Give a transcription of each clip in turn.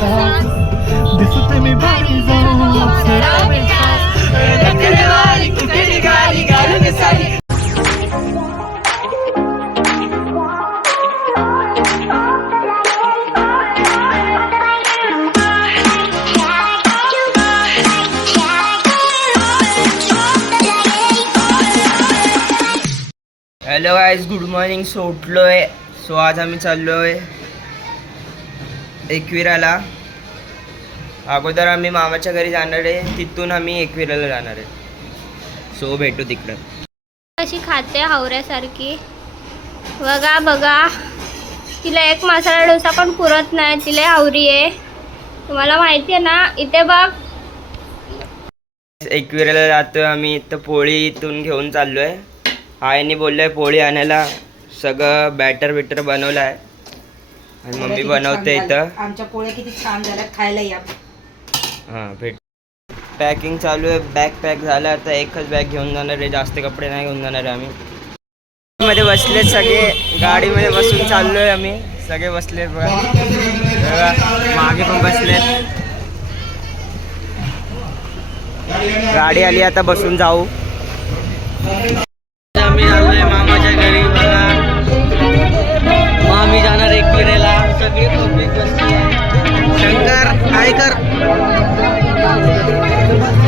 दिसते मी भारी जाऊन hello guys, good morning. So उठलोय. सो आज आम्ही चाललोय एकविराला. अगोदर आम्ही मामाच्या घरी जाणार आहे, तिथून आम्ही एकविराला जाणार आहे. सो भेटू तिकडं. कशी खाते हावऱ्यासारखी. बघा बघा, तिला एक मसाला डोसा पण पुरत नाही. तिला हावरी आहे, तुम्हाला माहिती आहे ना. इथे बघ, एकविराला जातोय आम्ही. इथं पोळी इथून घेऊन चाललोय. आईने बोललंय पोळी आणायला. सगळं बॅटर बिटर बनवलं आहे आणि मम्मी बनवते इथं. आमच्या पोळ्या किती छान झाल्या, खायला या. हां भेट. पॅकिंग चालू आहे. बॅग पॅक झालं. आता एकच बॅग घेऊन जाणार आहे, जास्त कपडे नाही घेऊन जाणार आहे आम्ही. मध्ये बसले सगळे, गाडीमध्ये बसून चाललोय आम्ही. सगळे बसले बघा, मागे पण बसलेत. गाडी आली, आता बसून जाऊ. आम्ही चाललोय मामाच्या घरी. बघा, मामी जाणार एकविरेला. सगळे पब्लिक बसली. शंकर हाय कर,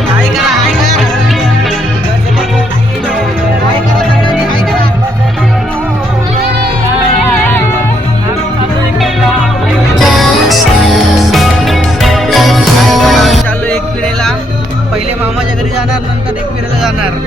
हाय करा, हाय कर, हाय करा सगळ्यांनी, हाय करा. चाललो एकविरेला. पहिले मामाच्या घरी जाणार, नंतर एकविरेला जाणार.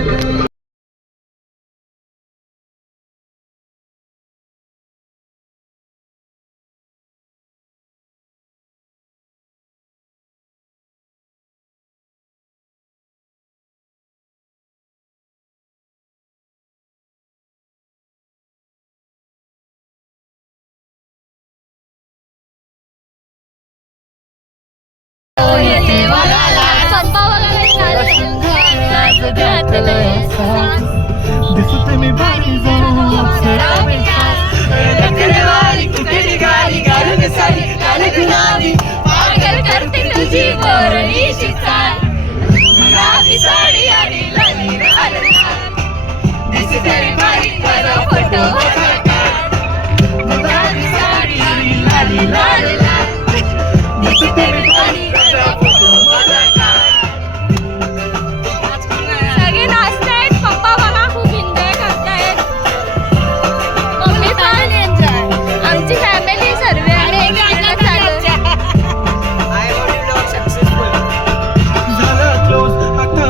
दिसते मी भारी जाऊन सगळे नाचतायत. पप्पा बघा खूप एन्जॉय करतायत. मम्मी पण एन्जॉय. आमची फॅमिली सर्व झालं क्लोज आता.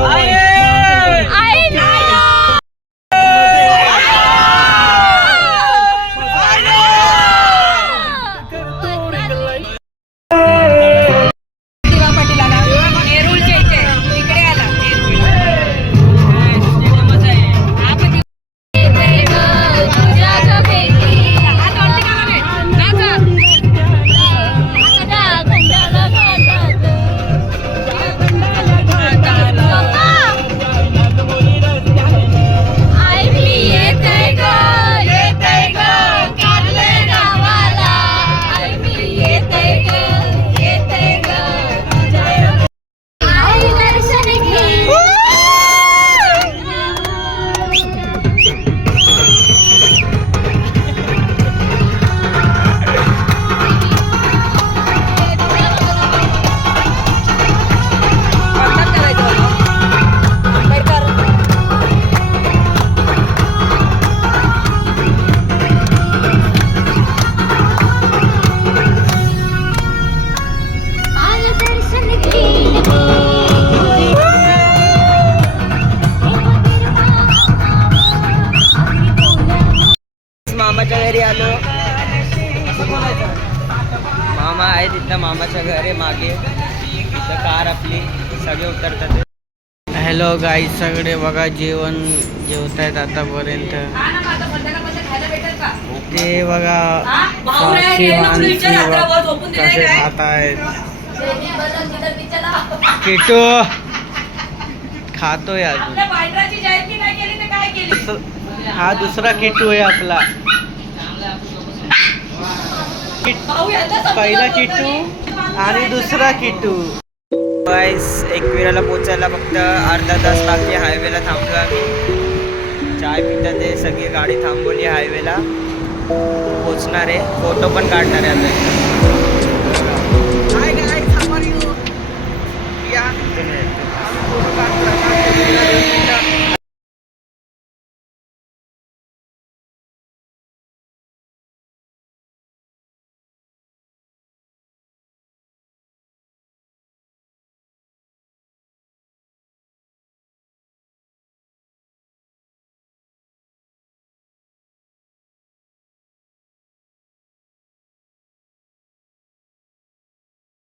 मामाच्या घरी आलो. मामा आहे तिथं, मामाच्या घर आहे मागे. तिथं कार आपली, सगळे उतरतात. हॅलो गाईज, सगळे बघा जेवण जेवतायत आतापर्यंत. ते बघा साक्षी मानसी कसे खात आहेत. किटू खातोय अजून. हा दुसरा किटू आहे आपला. पहिला किटू आणि दुसरा किटू. गाईस एकविराला पोचायला फक्त अर्धा तास बाकी. हायवेला थांबलो आम्ही. चाय पितात ते सगळी गाडी थांबवली हायवेला. पोचणार आहे. फोटो पण काढणार आहे आता.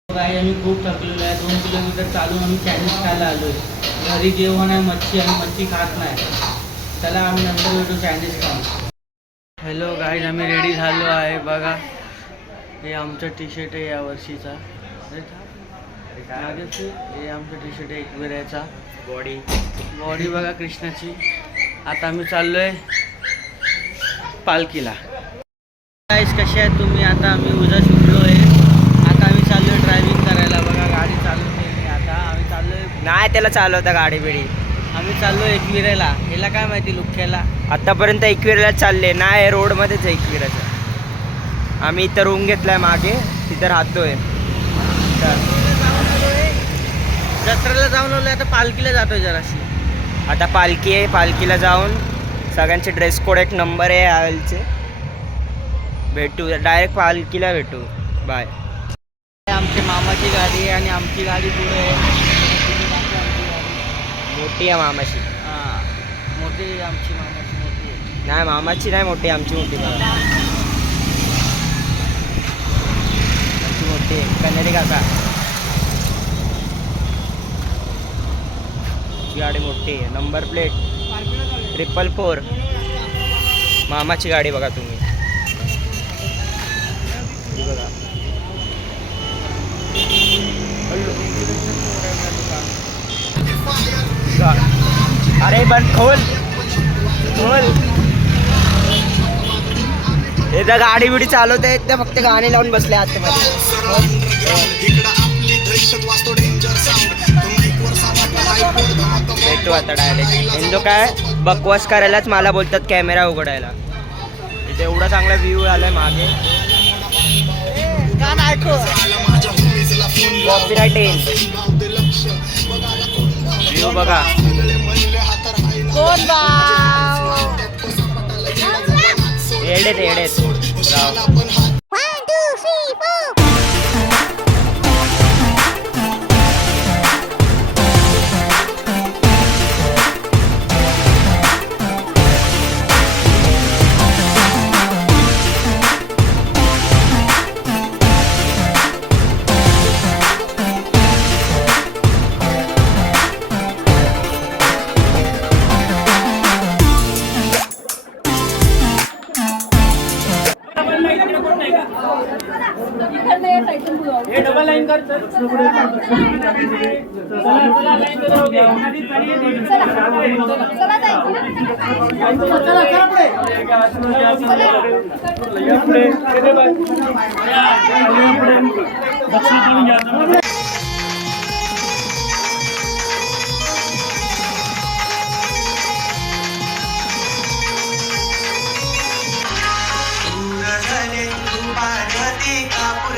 गाई आम्ही खूप थकलेलो आहे. 2 किलोमीटर चालून आम्ही चायनीज खायला आलो आहे. घरी जेवण आहे मच्छी, आणि मच्छी खात नाही. चला आम्ही नंतर भेटू चायनीज खाऊन. हॅलो गाईज, आम्ही रेडी झालो आहे. बघा हे आमचं टी शर्ट आहे या वर्षीचा. हे आमचं टी शर्ट आहे एकविराचा. बॉडी बघा कृष्णाची. आता आम्ही चाललो आहे पालखीला. गाईज कसे आहेत तुम्ही? आता आम्ही उद्या सुटलो आहे. आता आम्ही चाललोय ड्रायव्हिंग करायला. बघा गाडी चालू केली. आता आम्ही चाललोय. नाही त्याला चालवता गाडी बिडी. आम्ही चाललोय एकविरेला. ह्याला काय माहिती लुख्याला. आतापर्यंत एकविराला चालले नाही. रोडमध्येच आहे एकविराचं. आम्ही इथं रूम घेतलाय मागे. तिथं राहतोय. जत्रेला जाऊन आलोय. आता पालखीला जातोय जराशी. आता पालखी आहे. पालखीला जाऊन सगळ्यांचे ड्रेस कोड एक नंबर आहे यावेळेचे. भेटू डायरेक्ट पालखीला भेटू. बाय. आमची मामाची गाडी आहे आणि आमची गाडी पुढे आहे. मोठी आहे मामाची. हां मोठी आहे आमची मामाची. मोठी आहे. नाही मामाची नाही मोठी. आमची मोठी बघा. आमची मोठी आहे. कन्हेरी काका गाडी मोठी आहे. Number plate 444. मामाची गाडी बघा तुम्ही. ही बघा. अरे पण खोल एकदा गाडी बिडी चालवते. एकदा फक्त गाणी लावून बसले आतमध्ये. भेटू आता डायरेक्ट. एंजो काय बकवास करायलाच मला बोलतात कॅमेरा उघडायला. इथे एवढा चांगला व्ह्यू आलाय मागे. कॉपीराइट येईल. व्ह्यू बघा. येडेत राव. झाले माझ्या ते कापूर